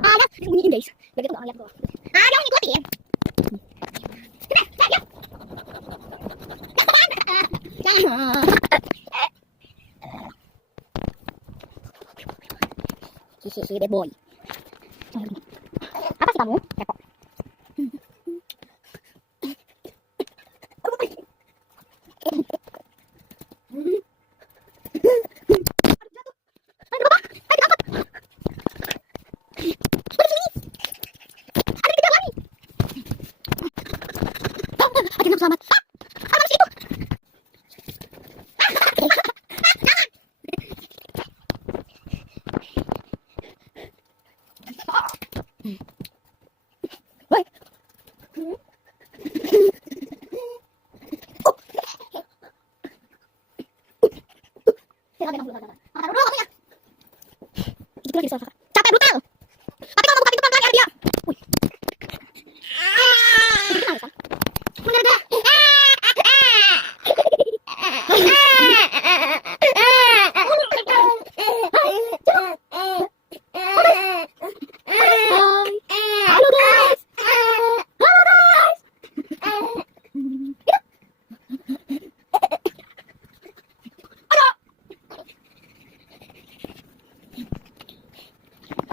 Ada, bunyiin guys. Lagi ito lihat ko. Ada yang ikutin. Si bad boy. Apa sih kamu? Kepo. Akhirnya aku selamat. Apa masih itu? Woi. Capek brutal. Tapi kalau buka pintu pelan-pelan ya dia. Wih. Bener deh. Halo guys. Halo guys.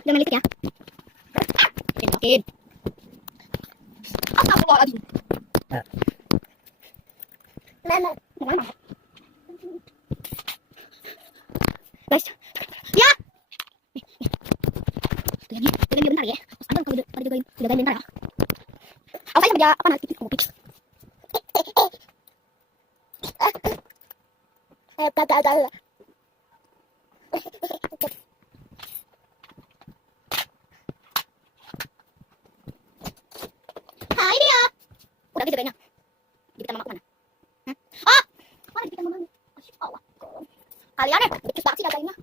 Jangan lihat ya. Makin. Astagfirullahaladzim. Mana? Mana? Guys. Ya. Jagain dia bentar ya. Pas ada kalau jagain bentar ya. Aku sampai dia apa nanti pips. Gagal. Hai dia. Udah gitu kayaknya. Kita mama kemana? Hah? Oh! Mana kita mama? Masya Allah. Kalian ya, becus banget sih jagainnya.